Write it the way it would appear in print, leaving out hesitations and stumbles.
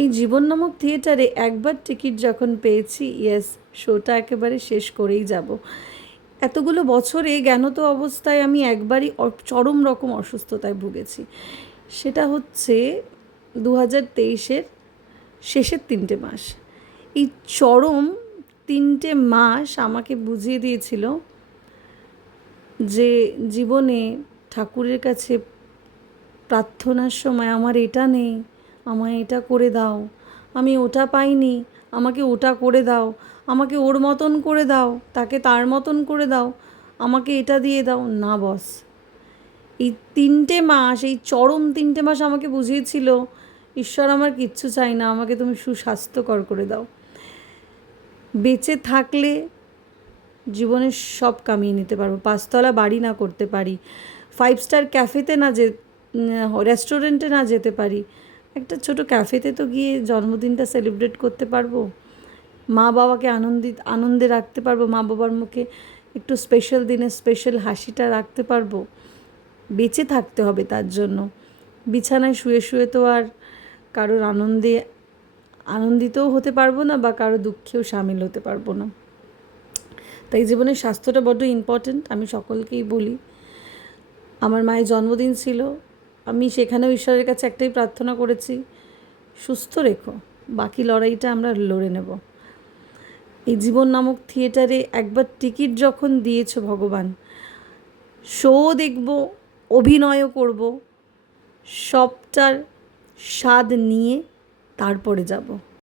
এই জীবন নামক থিয়েটারে একবার টিকিট যখন পেয়েছি, ইয়েস, শোটা একেবারে শেষ করেই যাব। এতগুলো বছরে জ্ঞানত অবস্থায় আমি একবারই চরম রকম অসুস্থতায় ভুগেছি। সেটা হচ্ছে 2023-এর শেষের 3টে মাস। এই চরম 3টে মাস আমাকে বুঝিয়ে দিয়েছিল যে জীবনে ঠাকুরের কাছে প্রার্থনার সময় আমার এটা নেই, আমায় এটা করে দাও, আমি ওটা পাইনি, আমাকে ওটা করে দাও, আমাকে ওর মতন করে দাও, তাকে তার মতন করে দাও, আমাকে এটা দিয়ে দাও না বস। এই 3টে মাস, এই চরম 3টে মাস আমাকে বুঝিয়েছিল, ঈশ্বর আমার কিচ্ছু চাই না, আমাকে তুমি সুস্বাস্থ্যকর করে দাও। বেঁচে থাকলে জীবনের সব কামিয়ে নিতে পারবো। 5তলা বাড়ি না করতে পারি, 5 স্টার ক্যাফেতে না রেস্টুরেন্টে না যেতে পারি, একটা ছোট ক্যাফেতে তো গিয়ে জন্মদিনটা সেলিব্রেট করতে পারবো, মা বাবাকে আনন্দে রাখতে পারবো, মা বাবার মুখে একটু স্পেশাল দিনে স্পেশাল হাসিটা রাখতে পারবো। বেঁচে থাকতে হবে তার জন্য। বিছানায় শুয়ে শুয়ে তো আর কারোর আনন্দিতও হতে পারবো না, বা কারো দুঃখেও সামিল হতে পারবো না। তাই জীবনের স্বাস্থ্যটা বড্ড ইম্পর্ট্যান্ট, আমি সকলকেই বলি। আমার মায়ের জন্মদিন ছিল, আমি সেখানেও ঈশ্বরের কাছে একটাই প্রার্থনা করেছি, সুস্থ রেখো, বাকি লড়াইটা আমরা লড়ে নেব। এই জীবন নামক থিয়েটারে একবার টিকিট যখন দিয়েছো ভগবান, শো দেখব, অভিনয়ও করব, সবটার স্বাদ নিয়ে তারপরে যাব।